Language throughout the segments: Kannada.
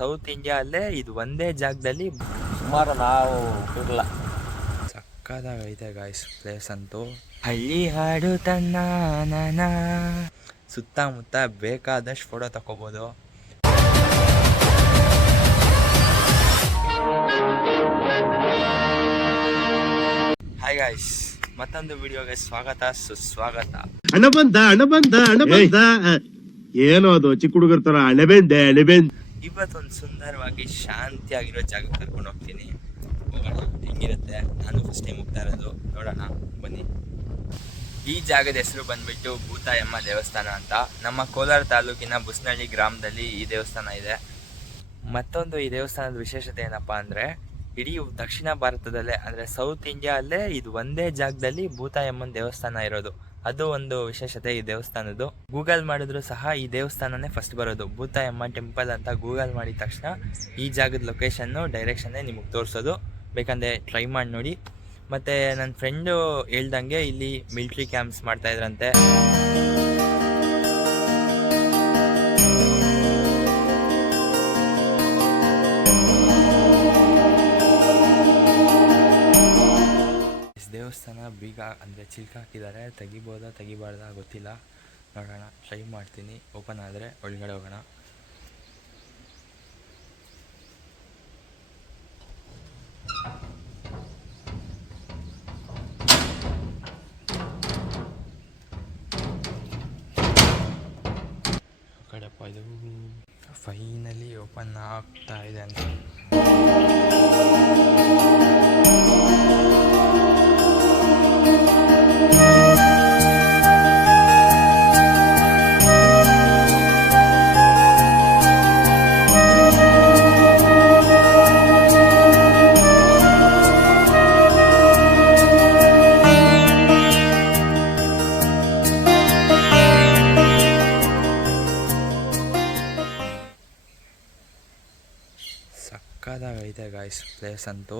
ಸೌತ್ ಇಂಡಿಯಾ ಇದು ಒಂದೇ ಜಾಗದಲ್ಲಿ ಸುಮಾರು ನಾವು ಇರಲ್ಲ ಸಕ್ಕದಾಗೈತೆ ಗಾಯ್ಸ್ ಪ್ಲೇಸ್ ಅಂತೂ. ಹಳ್ಳಿ ಹಾಡು ತನ್ನ ನನ. ಸುತ್ತಮುತ್ತ ಬೇಕಾದಷ್ಟು ಫೋಟೋ ತಗೋಬೋದು ಹಾಯ್ ಗಾಯ್ಸ್ ಮತ್ತೊಂದು ವಿಡಿಯೋಗೆ ಸ್ವಾಗತ ಸುಸ್ವಾಗತ. ಹಣ ಬಂದ ಹಣ ಬಂದ ಹಣ ಬಂದ ಏನೋ ಅದು ಚಿಕ್ಕ ಹುಡುಗರ ತರ ಅಣಬೆಂದೆ ಅಣಬೆಂದೆ. ಇವತ್ತೊಂದು ಸುಂದರವಾಗಿ ಶಾಂತಿಯಾಗಿರೋ ಜಾಗಕ್ಕೆ ಕರ್ಕೊಂಡು ಹೋಗ್ತೀನಿ. ಹೋಗೋಣ. ಹೆಂಗಿರುತ್ತೆ? ನಾನು ಫಸ್ಟ್ ಟೈಮ್ ಹೋಗ್ತಾ ಇರೋದು. ನೋಡೋಣ. ಬನ್ನಿ. ಈ ಜಾಗದ ಹೆಸರು ಬಂದ್ಬಿಟ್ಟು ಭೂತಾಯಮ್ಮ ದೇವಸ್ಥಾನ ಅಂತ. ನಮ್ಮ ಕೋಲಾರ ತಾಲೂಕಿನ ಬುಸ್ನಳ್ಳಿ ಗ್ರಾಮದಲ್ಲಿ ಈ ದೇವಸ್ಥಾನ ಇದೆ. ಮತ್ತೊಂದು ಈ ದೇವಸ್ಥಾನದ ವಿಶೇಷತೆ ಏನಪ್ಪಾ ಅಂದರೆ ಇಡೀ ದಕ್ಷಿಣ ಭಾರತದಲ್ಲೇ, ಅಂದರೆ ಸೌತ್ ಇಂಡಿಯಾದಲ್ಲೇ ಇದು ಒಂದೇ ಜಾಗದಲ್ಲಿ ಭೂತಾಯಮ್ಮನ ದೇವಸ್ಥಾನ ಇರೋದು. ಅದು ಒಂದು ವಿಶೇಷತೆ ಈ ದೇವಸ್ಥಾನದ್ದು. ಗೂಗಲ್ ಮಾಡಿದ್ರು ಸಹ ಈ ದೇವಸ್ಥಾನನೇ ಫಸ್ಟ್ ಬರೋದು. ಭೂತಾಯಮ್ಮ ಟೆಂಪಲ್ ಅಂತ ಗೂಗಲ್ ಮಾಡಿದ ತಕ್ಷಣ ಈ ಜಾಗದ ಲೊಕೇಶನ್ನು ಡೈರೆಕ್ಷನ್ನೇ ನಿಮಗೆ ತೋರಿಸೋದು. ಬೇಕಂದರೆ ಟ್ರೈ ಮಾಡಿ ನೋಡಿ. ಮತ್ತು ನನ್ನ ಫ್ರೆಂಡು ಹೇಳ್ದಂಗೆ ಇಲ್ಲಿ ಮಿಲ್ಟ್ರಿ ಕ್ಯಾಂಪ್ಸ್ ಮಾಡ್ತಾ ಅಂದರೆ ಚಿಲ್ಕ ಹಾಕಿದ್ದಾರೆ. ತೆಗಿಬೋದಾ, ತೆಗಿಬಾರ್ದಾ ಗೊತ್ತಿಲ್ಲ. ನೋಡೋಣ ಟ್ರೈ ಮಾಡ್ತೀನಿ. ಓಪನ್ ಆದರೆ ಒಳಗಡೆ ಹೋಗೋಣ. ಫೈನಲಿ ಓಪನ್ ಆಗ್ತಾ ಇದೆ ಅಂತ. ಪ್ಲೇಸ್ ಅಂತೂ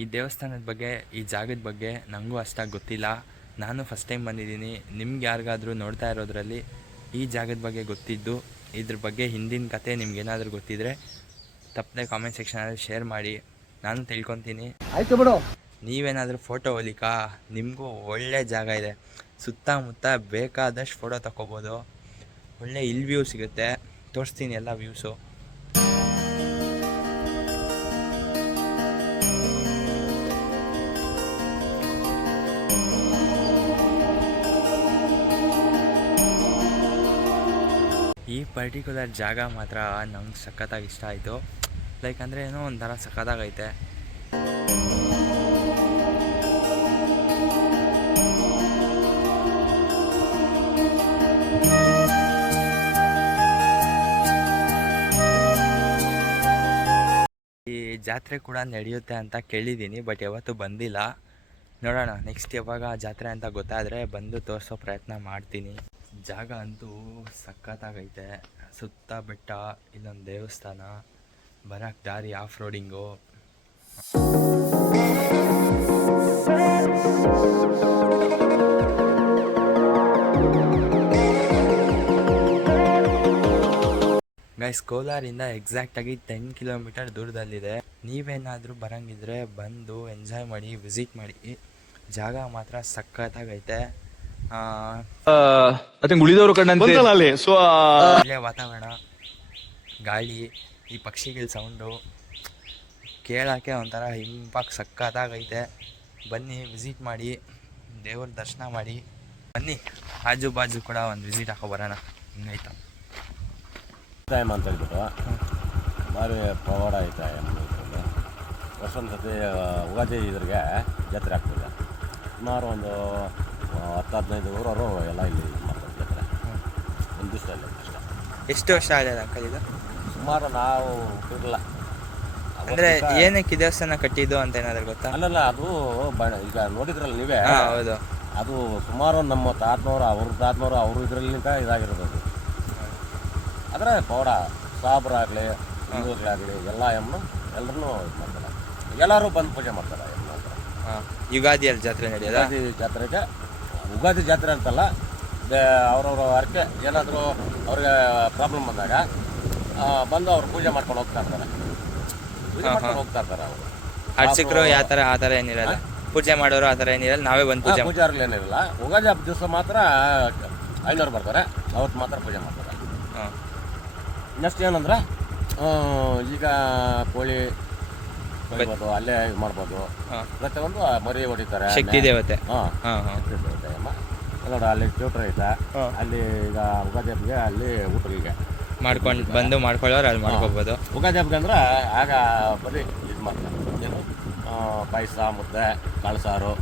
ಈ ದೇವಸ್ಥಾನದ ಬಗ್ಗೆ ಈ ಜಾಗದ ಬಗ್ಗೆ ನನಗೂ ಅಷ್ಟಾಗಿ ಗೊತ್ತಿಲ್ಲ. ನಾನು ಫಸ್ಟ್ ಟೈಮ್ ಬಂದಿದ್ದೀನಿ. ನಿಮ್ಗೆ ಯಾರಿಗಾದರೂ ನೋಡ್ತಾ ಇರೋದ್ರಲ್ಲಿ ಈ ಜಾಗದ ಬಗ್ಗೆ ಗೊತ್ತಿದ್ದು ಇದ್ರ ಬಗ್ಗೆ ಹಿಂದಿನ ಕತೆ ನಿಮ್ಗೆ ಏನಾದರೂ ಗೊತ್ತಿದ್ರೆ ತಪ್ಪದೆ ಕಾಮೆಂಟ್ ಸೆಕ್ಷನಲ್ಲಿ ಶೇರ್ ಮಾಡಿ. ನಾನು ತಿಳ್ಕೊತೀನಿ. ಆಯ್ತು ಬಿಡು. ನೀವೇನಾದರೂ ಫೋಟೋ ಹೊಲಿಕಾ? ನಿಮಗೂ ಒಳ್ಳೆ ಜಾಗ ಇದೆ. ಸುತ್ತಮುತ್ತ ಬೇಕಾದಷ್ಟು ಫೋಟೋ ತಗೋಬೋದು ಒಳ್ಳೆ ಇಲ್ ವ್ಯೂ ಸಿಗುತ್ತೆ. ತೋರಿಸ್ತೀನಿ ಎಲ್ಲ ವ್ಯೂಸು ಈ ಪರ್ಟಿಕ್ಯುಲರ್ ಜಾಗ ಮಾತ್ರ ನಂಗೆ ಸಖತ್ತಾಗಿ ಇಷ್ಟ ಆಯಿತು. ಲೈಕ್ ಅಂದರೆ ಏನೋ ಒಂಥರ ಸಖತ್ತಾಗೈತೆ ಈ ಜಾತ್ರೆ ಕೂಡ ನಡೆಯುತ್ತೆ ಅಂತ ಕೇಳಿದ್ದೀನಿ ಬಟ್ ಯಾವತ್ತೂ ಬಂದಿಲ್ಲ. ನೋಡೋಣ ನೆಕ್ಸ್ಟ್ ಯಾವಾಗ ಜಾತ್ರೆ ಅಂತ ಗೊತ್ತಾದರೆ ಬಂದು ತೋರಿಸೋ ಪ್ರಯತ್ನ ಮಾಡ್ತೀನಿ. ಜಾಗ ಅಂತೂ ಸಖತ್ತಾಗೈತೆ. ಸುತ್ತ ಬೆಟ್ಟ, ಇಲ್ಲೊಂದು ದೇವಸ್ಥಾನ ಬರಕ್ಕೆ ದಾರಿ ಆಫ್ ರೋಡಿಂಗು ಗೈಸ್ ಕೋಲಾರಿಂದ ಎಕ್ಸಾಕ್ಟಾಗಿ ಟೆನ್ ಕಿಲೋಮೀಟರ್ ದೂರದಲ್ಲಿದೆ. ನೀವೇನಾದರೂ ಬರಂಗಿದ್ರೆ ಬಂದು ಎಂಜಾಯ್ ಮಾಡಿ ವಿಸಿಟ್ ಮಾಡಿ. ಜಾಗ ಮಾತ್ರ ಸಖತ್ತಾಗೈತೆ. ಆ, ಮತ್ತೆ ಉಳಿದವರು ಕಂಡಂತೆ ಅಲ್ಲಿ? ಸೊ ಒಳ್ಳೆ ವಾತಾವರಣ ಗಾಳಿ ಈ ಪಕ್ಷಿಗಳ ಸೌಂಡು ಕೇಳೋಕ್ಕೆ ಒಂಥರ ಹಿಂಪಾಕ್ ಸಕ್ಕತ್ತಾಗೈತೆ ಬನ್ನಿ ವಿಸಿಟ್ ಮಾಡಿ ದೇವ್ರ ದರ್ಶನ ಮಾಡಿ. ಬನ್ನಿ ಆಜು ಬಾಜು ಕೂಡ ಒಂದು ವಿಸಿಟ್ ಹಾಕೋ ಬರೋಣ. ಹಿಂಗಾಯ್ತಾ ಟೈಮ್ ಅಂತ ಹೇಳ್ಬಿಟ್ಟು ಭಾರಿ ಪವಾಡ ಐತೆ ಎಮ್ಮೆ ವರ್ಷೊಂದು ಸತಿ ಉಗಾದಿ ಇದ್ರಿಗೆ ಜಾತ್ರೆ ಆಗ್ತದೆ. ಸುಮಾರು ಒಂದು ಹತ್ತು ಹದಿನೈದು ಊರವರು ಎಲ್ಲ ಇಲ್ಲಿ ಇದು ಮಾಡ್ತಾರೆ ಜಾತ್ರೆ ಒಂದು ದಿವಸದಲ್ಲಿ ಅಷ್ಟೇ. ಎಷ್ಟು ವರ್ಷ ಆಗಿದೆ ಅಂಕಲ್ ಇದು? ಸುಮಾರು ನಾವು ಇರಲ್ಲ ಅಂದ್ರೆ ಏನಕ್ಕೆ ಈ ದೇವಸ್ಥಾನ ಕಟ್ಟಿದ್ದು ಅಂತ ಏನಾದ್ರು ಗೊತ್ತಾ? ಅಲ್ಲಲ್ಲ ಅದು ಬ ಈಗ ನೋಡಿದ್ರಲ್ಲ ನೀವೇ? ಹಾ ಹೌದು. ಅದು ಸುಮಾರು ನಮ್ಮ ತಾತನವರು ಅವ್ರ ತಾತನವರು ಅವರು ಇದರಲ್ಲಿಂದ ಇದಾಗಿರೋದು ಅದು. ಆದರೆ ಪೌಡ ಸಾಬ್ರಾಗಲಿ ಹಿಂದೂಗಳಾಗಲಿ ಎಲ್ಲ ಎಮ್ಮನು ಎಲ್ಲರನ್ನೂ ಇದು ಮಾಡ್ತಾರೆ. ಎಲ್ಲರೂ ಬಂದು ಪೂಜೆ ಮಾಡ್ತಾರೆ. ಹಾ ಯುಗಾದಿಯಲ್ಲಿ ಜಾತ್ರೆ ನಡೆಯೋದಾ? ಯುಗಾದಿ ಜಾತ್ರೆಗೆ ಉಗಾದಿ ಜಾತ್ರೆ ಅಂತಲ್ಲ ಅವ್ರವ್ರ ಹರಕೆ ಏನಾದರೂ ಅವ್ರಿಗೆ ಪ್ರಾಬ್ಲಮ್ ಬಂದಾಗ ಬಂದು ಅವ್ರು ಪೂಜೆ ಮಾಡ್ಕೊಂಡು ಹೋಗ್ತಾ ಇರ್ತಾರೆ. ಪೂಜೆ ಮಾಡ್ಕೊಂಡು. ಹೋಗ್ತಾ ಇರ್ತಾರೆ ಅವರು. ಅರ್ಚಕರು ಯಾವ ಥರ ಆ ಥರ ಏನಿರಲ್ಲ. ಪೂಜೆ ಮಾಡೋರು ಆ ಥರ ಏನಿರಲ್ಲ ನಾವೇ ಬಂದು ಪೂಜೆ ಪೂಜಾರ್ಗಳು ಏನಿರಲ್ಲ. ಉಗಾದಿ ಹಬ್ಬ ದಿವಸ ಮಾತ್ರ ಐನೂರು ಬರ್ತಾರೆ. ಅವತ್ತು ಮಾತ್ರ ಪೂಜೆ ಮಾಡ್ತಾರೆ. ನೆಕ್ಸ್ಟ್ ಏನಂದ್ರೆ ಈಗ ಕೋಳಿ ಕೊಯ್ಬೋದು ಅಲ್ಲೇ ಇದು ಮಾಡ್ಬೋದು. ಮತ್ತೆ ಪ್ರತಿಯೊಂದು ಮರಿ ಹೊಡಿತಾರೆ ಶಕ್ತಿ ದೇವತೆ. ಹಾಂ ಹಾಂ ಹಾಂ. ನೋಡ ಅಲ್ಲಿ ಟ್ಯೂಟರ್ ಐತೆ. ಅಲ್ಲಿ ಈಗ ಉಗಾದಿ ಹಬ್ಬಗೆ ಅಲ್ಲಿ ಊಟಗಳಿಗೆ. ಮಾಡ್ಕೊಂಡು ಬಂದು ಮಾಡ್ಕೊಳ್ಳೋರು ಅಲ್ಲಿ ಮಾಡ್ಕೋಬೋದು. ಉಗಾದಿ ಹಬ್ಬಗೆ ಅಂದ್ರೆ ಆಗ ಬರೀ ಇದು ಮಾಡ್ತಾರೆ. ಏನು? ಪಾಯಸ ಮುದ್ದೆ ಕಾಳು ಸಾರು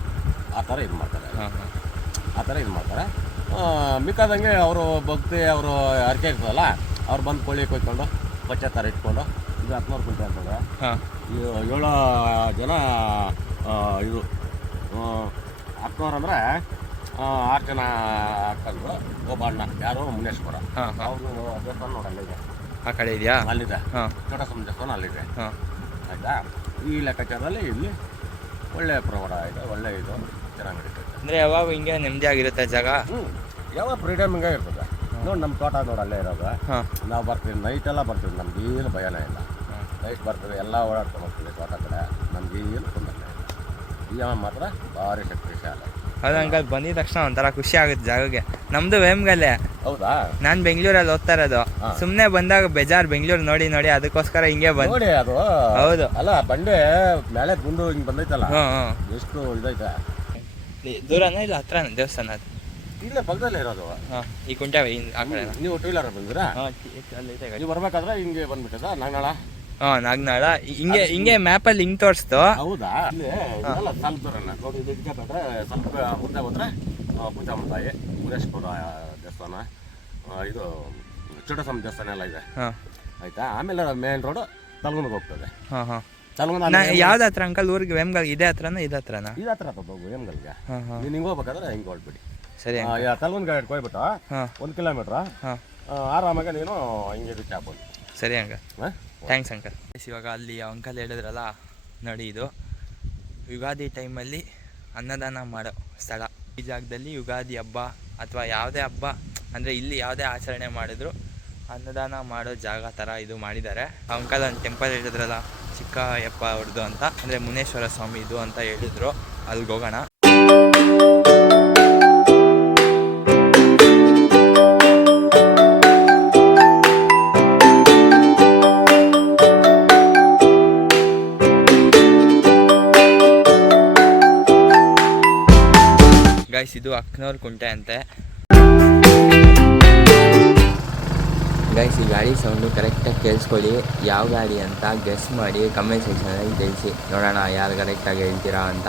ಆ ಥರ ಇದು ಮಾಡ್ತಾರೆ. ಹಾಂ ಹಾಂ. ಆ ಥರ ಇದು ಮಾಡ್ತಾರೆ. ಮಿಕ್ಕಾದಂಗೆ ಅವರು ಭಕ್ತಿ ಅವರು ಹರಕೆ ಇರ್ತದಲ್ಲ ಅವ್ರು ಬಂದು ಕೋಳಿ ಕೊಯ್ಕೊಂಡು ಬಚ್ಚೆ ಥರ ಇಟ್ಕೊಂಡು ಇದು ಹತ್ನೂರು ಕುಂಟೆ ಅಂತಂದ್ರೆ ಹಾಂ. ಏಳು ಜನ ಇದು ಹತ್ನೂರು ಅಂದರೆ ಆರು ಜನ ಅಕ್ಕಂದ್ರು ಒಬ್ಬ ಅಣ್ಣ ಯಾರು? ಮುನೇಶ್ವರ. ಅವರು ದೇವಸ್ಥಾನ ನೋಡಿ ಅಲ್ಲಿದೆ ಆ ಕಡೆ ಇದೆಯಾ? ಅಲ್ಲಿದೆ. ಹಾಂ. ಚೋಟಸ್ವಾಮಿ ದೇವಸ್ಥಾನ ಅಲ್ಲಿದೆ. ಹಾಂ. ಆಯಿತಾ? ಈ ಲೆಕ್ಕಾಚಾರದಲ್ಲಿ ಇಲ್ಲಿ ಒಳ್ಳೆಯ ಪ್ರಮಾಣ ಇದೆ ಒಳ್ಳೆಯ ಇದು ಚೆನ್ನಾಗಿ ನಡೀತದೆ ಅಂದರೆ ಯಾವಾಗ ಹಿಂಗೆ ನೆಮ್ಮದಿ ಆಗಿರುತ್ತೆ ಜಾಗ? ಹ್ಞೂ ಯಾವ ಫ್ರೀಡಮ್ ಹಿಂಗೆ ಇರ್ತದೆ ನೋಡಿ ನಮ್ಮ ತೋಟ ನೋಡಿ ಅಲ್ಲೇ ಇರೋದು. ಹಾಂ. ನಾವು ಬರ್ತೀವಿ ನೈಟೆಲ್ಲ ಬರ್ತೀವಿ ನಮ್ಗೆ ಏನು ಭಯನೇ ಇಲ್ಲ. ಹಾಂ ಬರ್ತದೆ ಎಲ್ಲ ಓಡಾಡ್ಕೊಂಡು ಹೋಗ್ತದೆ ತೋಟ ಕಡೆ. ನಮ್ಗೆ ಏನು ತೊಂದರೆ ಇಲ್ಲ. ಈ ಮಾತ್ರ ಭಾರಿ ಶಕ್ತಿಶಾಲಿ. ಅದು ಅಂಕಲ್ ಬಂದಿದ ತಕ್ಷಣ ಒಂಥರ ಖುಷಿ ಆಗುತ್ತೆ ಜಾಗಕ್ಕೆ. ನಮ್ದು ವೇಮ್ಗಲ್ಲೇ. ಹೌದಾ? ನಾನು ಬೆಂಗಳೂರಲ್ಲಿ ಓದ್ತಾ ಇರೋದು. ಹಾ. ಸುಮ್ಮನೆ ಬಂದಾಗ ಬೇಜಾರು ಬೆಂಗಳೂರು ನೋಡಿ ನೋಡಿ ಅದಕ್ಕೋಸ್ಕರ ಹಿಂಗೆ ಬಂದು ನೋಡಿ ಅದು. ಹೌದು. ಅಲ್ಲ ಬಂಡೆ ಮೇಲೆ ಗುಂಡು ಹಿಂಗೆ ಬಂದೈತಲ್ಲ? ಹ್ಞೂ ಹ್ಞೂ ಎಷ್ಟು ಇದೈತೆ ದೂರನ ಇಲ್ಲ ಹತ್ರ ದೇವಸ್ಥಾನ ಅದು? ಇಲ್ಲೇ ಪಕ್ಕದಲ್ಲೇ ಇರೋದು. ಹಾಂ ಈ ಕುಂಟೆ ಆ ಕಡೆ ನೀವು ಟೂ ವೀಲರ್ ಬಂದಿರಾ ಹಾಂ ಅಲ್ಲೈತೆ ನೀವು ಬರ್ಬೇಕಾದ್ರೆ ಹಿಂಗೆ ಬಂದ್ಬಿಟ್ಟದ ನಾಗನಾಳ? ಹಾಂ ನಾಗ್ನಾಳ ಹಿಂಗೆ ಹಿಂಗೆ ಮ್ಯಾಪಲ್ಲಿ ಹಿಂಗೆ ತೋರಿಸ್ತು. ಹೌದಾ? ಇಲ್ಲಿ ಇದೆಲ್ಲ ಸ್ವಲ್ಪ ದೂರನ ನೋಡಿ ಇದು ಇದಕ್ಕೆ ಬಂದ್ರೆ ಸ್ವಲ್ಪ ಮುಂದೆ ಬಂದ್ರೆ ಪೂಜಾಮತಾಯಿ ಮುನೇಶ್ವರ ದೇವಸ್ಥಾನ. ಇದು ಚೋಟಸ್ವಾಮಿ ದೇವಸ್ಥಾನ ಎಲ್ಲ ಇದೆ. ಹಾಂ. ಆಯ್ತಾ? ಆಮೇಲೆ ಮೇನ್ ರೋಡ್ ತಲಗುಂದಿಗೆ ಹೋಗ್ತದೆ. ಹಾಂ ಹಾಂ. ತಲಗುಂದ ನಾ ಯಾವ್ದು ಹತ್ರ ಅಂಕಲ್? ಊರಿಗೆ ವೇಮ್ಗಲ್ ಇದೇ ಹತ್ರನ ಇದು ಹತ್ರನ? ಇದು ಹತ್ರ ಹೋಗು ಹಾಂ ನೀನು ಹಿಂಗೆ ಹೋಗ್ಬೇಕಾದ್ರೆ ಹಿಂಗೆ ಹೊಳ್ಬಿಡಿ ಸರಿ ತಲಗುಂದ ಗಾಡಿ ಹೋಗ್ಬಿಟ್ಟು ಒಂದು ಕಿಲೋಮೀಟ್ರ್? ಹಾಂ. ಆರಾಮಾಗಿ ನೀನು ಹಿಂಗೆ ರೀಚ್ ಆಗ್ಬೋದು ಸರಿ ಹಂಗ ಹಾಂ ಥ್ಯಾಂಕ್ಸ್ ಅಂಕಲ್ ಇವಾಗ ಅಲ್ಲಿ ಅಂಕಲ್ ಹೇಳಿದ್ರಲ್ಲ, ನೋಡಿ ಇದು. ಯುಗಾದಿ ಟೈಮಲ್ಲಿ ಅನ್ನದಾನ ಮಾಡೋ ಸ್ಥಳ. ಈ ಜಾಗದಲ್ಲಿ ಯುಗಾದಿ ಹಬ್ಬ ಅಥವಾ ಯಾವುದೇ ಹಬ್ಬ, ಅಂದರೆ ಇಲ್ಲಿ ಯಾವುದೇ ಆಚರಣೆ ಮಾಡಿದ್ರು ಅನ್ನದಾನ ಮಾಡೋ ಜಾಗ ಥರ ಇದು ಮಾಡಿದ್ದಾರೆ. ಅಂಕಲ್ ಒಂದು ಟೆಂಪಲ್ ಹೇಳಿದ್ರಲ್ಲ ಚಿಕ್ಕಯಪ್ಪ ಅವ್ರದ್ದು ಅಂತ. ಅಂದರೆ ಮುನೇಶ್ವರ ಸ್ವಾಮಿ ಇದು ಅಂತ ಹೇಳಿದ್ರು. ಅಲ್ಲಿಗೆ ಹೋಗೋಣ. ಅಕ್ನೂರ್ ಕುಂಟೆ ಅಂತೆ. ಗೈಸ್ ಈ ಗಾಡಿ ಸೌಂಡು ಕರೆಕ್ಟಾಗಿ ಕೇಳಿಸ್ಕೊಳ್ಳಿ. ಯಾವ ಗಾಡಿ ಅಂತ ಗೆಸ್ ಮಾಡಿ ಕಮೆಂಟ್ ಸೆಕ್ಷನಲ್ಲಿ ತಿಳಿಸಿ. ನೋಡೋಣ ಯಾರು ಕರೆಕ್ಟಾಗಿ ಹೇಳ್ತೀರಾ ಅಂತ.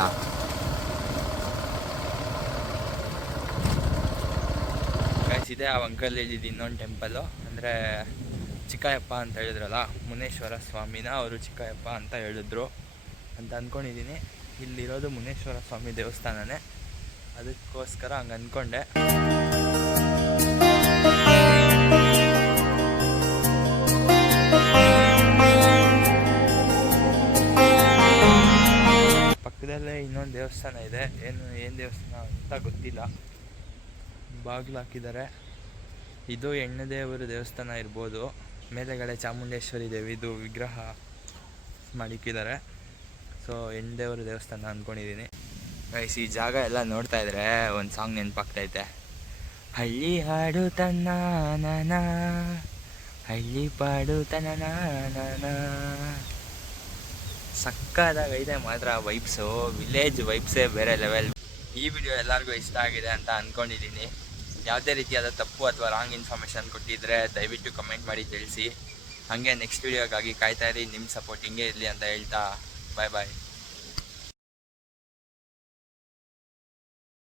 ಗೈಸ್ ಇದೆ ಆ ಅಂಕಲ್ ಹೇಳಿದ್ದು ಇನ್ನೊಂದು ಟೆಂಪಲ್ಲು ಅಂದರೆ ಚಿಕ್ಕಯಪ್ಪ ಅಂತ ಹೇಳಿದ್ರಲ್ಲ ಮುನೇಶ್ವರ ಸ್ವಾಮಿನ ಅವರು ಚಿಕ್ಕಯಪ್ಪ ಅಂತ ಹೇಳಿದ್ರು ಅಂತ ಅಂದ್ಕೊಂಡಿದ್ದೀನಿ ಇಲ್ಲಿರೋದು ಮುನೇಶ್ವರ ಸ್ವಾಮಿ ದೇವಸ್ಥಾನನೇ. ಅದಕ್ಕೋಸ್ಕರ ಹಂಗೆ ಅಂದ್ಕೊಂಡೆ ಪಕ್ಕದಲ್ಲೇ ಇನ್ನೊಂದು ದೇವಸ್ಥಾನ ಇದೆ. ಏನು ಏನು ದೇವಸ್ಥಾನ ಅಂತ ಗೊತ್ತಿಲ್ಲ. ಬಾಗಿಲು ಹಾಕಿದ್ದಾರೆ. ಇದು ಎಣ್ಣೆ ದೇವರ ದೇವಸ್ಥಾನ ಇರ್ಬೋದು. ಮೇಲೆಗಡೆ ಚಾಮುಂಡೇಶ್ವರಿ ದೇವಿದು ವಿಗ್ರಹ ಮಾಡಿಕ್ಕಿದ್ದಾರೆ. ಸೊ ಎಣ್ಣೆ ದೇವರ ದೇವಸ್ಥಾನ ಅಂದ್ಕೊಂಡಿದ್ದೀನಿ ಗೈಸ್ ಈ ಜಾಗ ಎಲ್ಲ ನೋಡ್ತಾ ಇದ್ರೆ ಒಂದು ಸಾಂಗ್ ನೆನಪಾಗ್ತೈತೆ. ಹಳ್ಳಿ ಹಾಡು ತನ್ನ ನನ ಹಳ್ಳಿ ಪಾಡು ತನ ಸಕ್ಕದಾಗೈತೆ ಮಾತ್ರ ವೈಬ್ಸು ವಿಲೇಜ್ ವೈಬ್ಸೇ ಬೇರೆ ಲೆವೆಲ್ ಈ ವಿಡಿಯೋ ಎಲ್ಲರಿಗೂ ಇಷ್ಟ ಆಗಿದೆ ಅಂತ ಅಂದ್ಕೊಂಡಿದ್ದೀನಿ ಯಾವುದೇ ರೀತಿಯಾದ ತಪ್ಪು ಅಥವಾ ರಾಂಗ್ ಇನ್ಫಾರ್ಮೇಷನ್ ಕೊಟ್ಟಿದ್ರೆ ದಯವಿಟ್ಟು ಕಮೆಂಟ್ ಮಾಡಿ ತಿಳಿಸಿ. ಹಾಗೆ ನೆಕ್ಸ್ಟ್ ವಿಡಿಯೋಗಾಗಿ ಕಾಯ್ತಾ ಇರಿ ನಿಮ್ಮ ಸಪೋರ್ಟ್ ಹಿಂಗೆ ಇರಲಿ ಅಂತ ಹೇಳ್ತಾ ಬಾಯ್ ಬಾಯ್